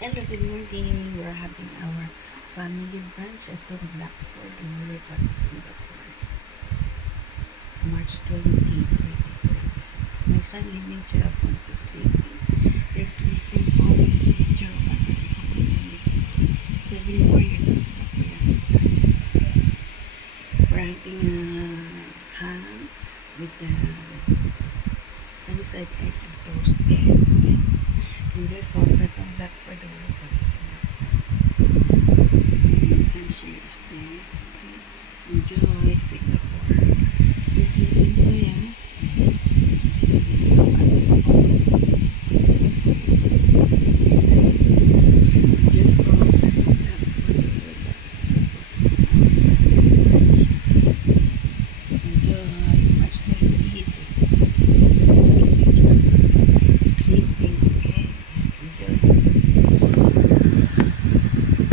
Hello, good morning. We're having our family brunch at the Blackford in River, Singapore, March 20, 2026. My son living to Alfonso sleeping. There's Lisa Paul, si Joe, 74 years old, Singaporean. We're having a ham with the sunny side egg and toast there. Okay. Enjoy falls at the Blackford in River, Singapore. Sunshine is there. Okay. Enjoy Singapore. Just listen po yan.